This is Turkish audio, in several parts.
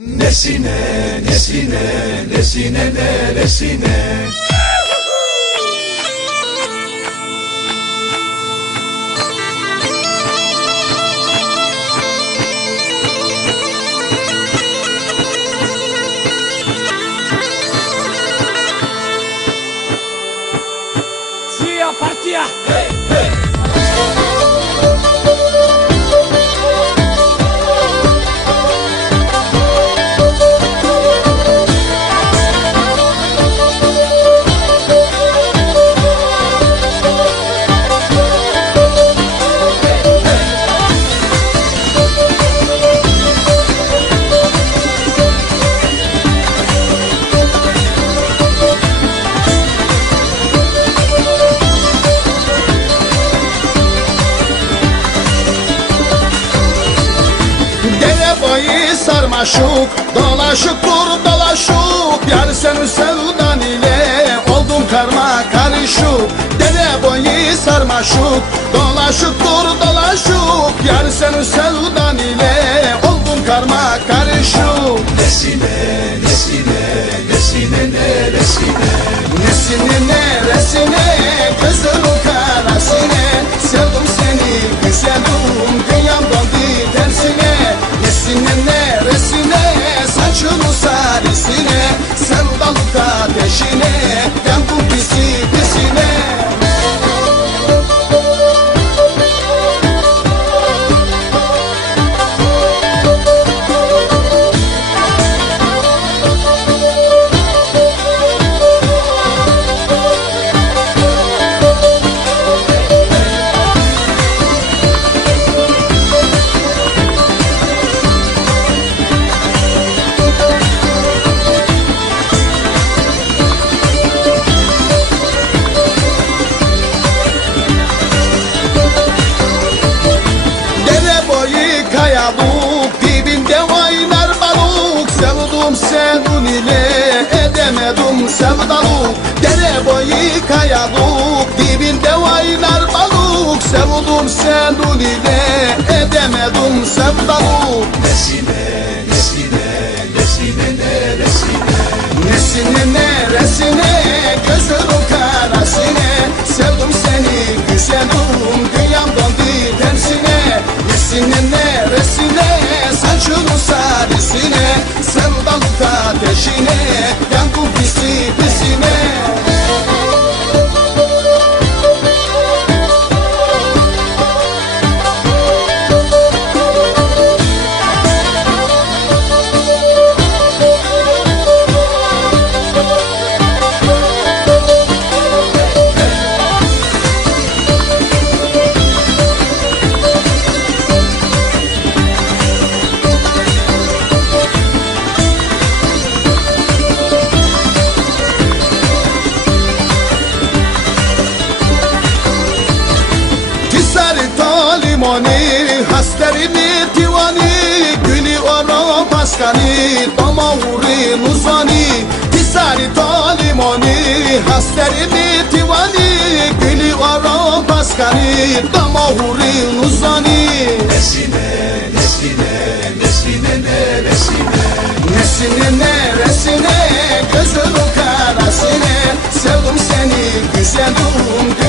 Nesine, nesine, nesine, neresine Sia partija! Dere sarmaşık Dolaşıp dur dolaşıp Yar senin sevdan ile Oldum karma karışık. Dere boyu sarmaşık Dolaşıp dur dolaşıp Yar senin sevdan ile Oldum karma karışık. Nesine, Sevdalık Dere boyu kayalık Dibinde oynar balık Sevdum senin ile Edemedim sevdalık Nesine, nesine, paskani Doma uri nuzani Tisari to limoni Haslerimi tivani Gülü oro paskani Doma uri nuzani Nesine, nesine, nesine, neresine Nesine neresine Gözünün karasine Sevdim seni güzelim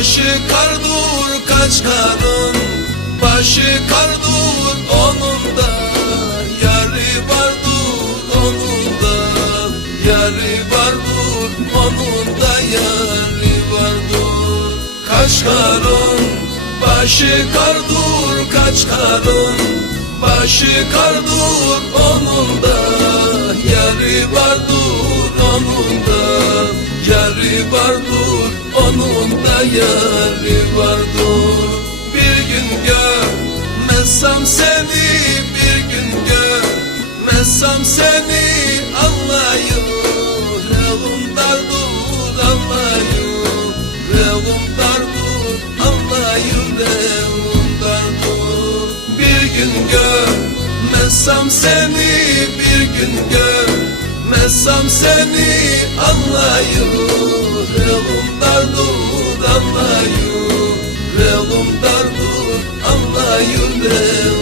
Başı kardur kaç karın Başı kardur onun da Yarı vardır onun da Yarı vardır onun da Yarı vardır Kaç karın Başı kardur kaç karın Başı kardur onun da Yarı vardır onun da Yarı vardır yarı vardır Bir gün görmezsem seni Bir gün görmezsem seni Allah'ım Revum dardur Allah'ım Revum dardur Allah'ım Revum dardur Bir gün görmezsem seni Bir gün görmezsem seni Allah'ım Revum dardur Allah'ım Revum dardur Allah'ım Revum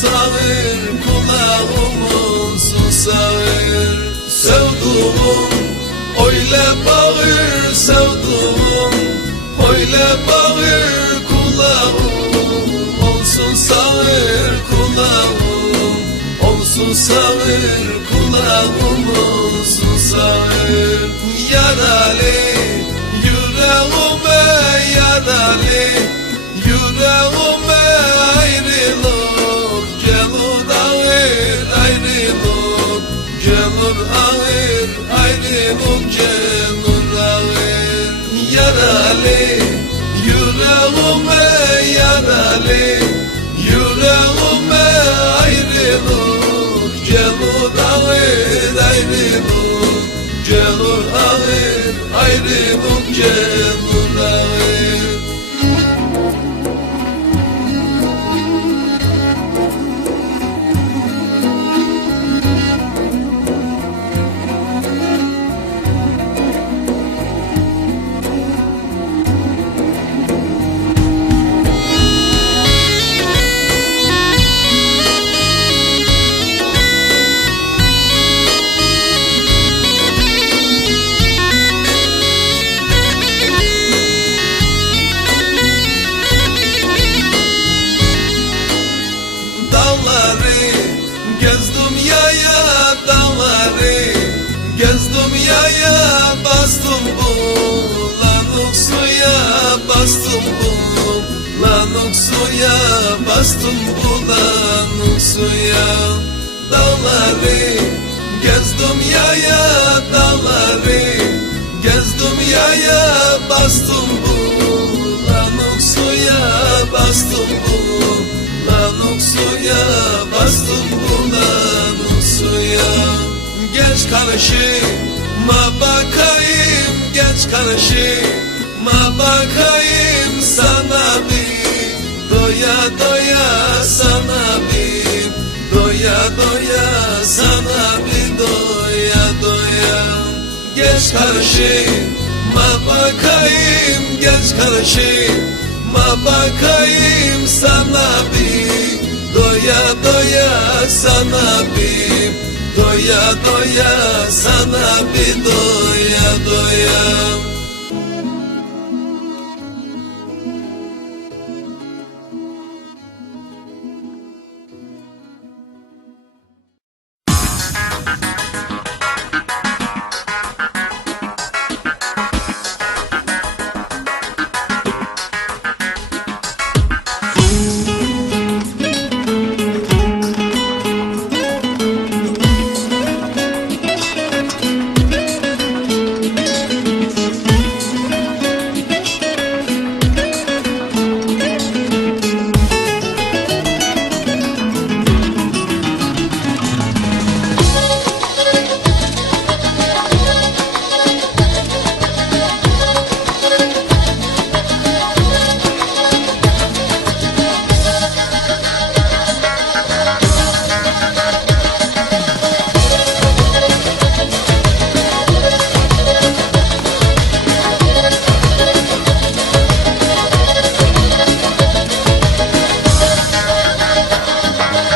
sağır kulağım olsun sağır. Sevduğum öyle bağır sevduğum. Öyle bağır kulağım olsun sağır kulağım olsun sağır. Kulağım olsun sağır. Yaralı yüreğime yaralı. Yüreğime ayrılık Ağır ayrılık Gelur ağır ayrılık Gelur ağır. Yaralı yüreğime yaralı. Yüreğime ayrılık Gelur ağır ayrılık Gelur ağır ayrılık Gelur bastım bu Lanuk suya bastım bu Lanuk suya. Dağları Gezdim yaya dağları Gezdim yaya bastım bu Lanuk suya bastım bu Lanuk suya bastım bu lanuk suya. Geç karışı ma bakayım Geç karışı ma bakayım sana bir Doya doya sana bir Doya doya sana bir doya doya. Geç karışı ma bakayım Geç karışı ma bakayım sana bir Doya doya sana bir Doya doya sana bir doya doya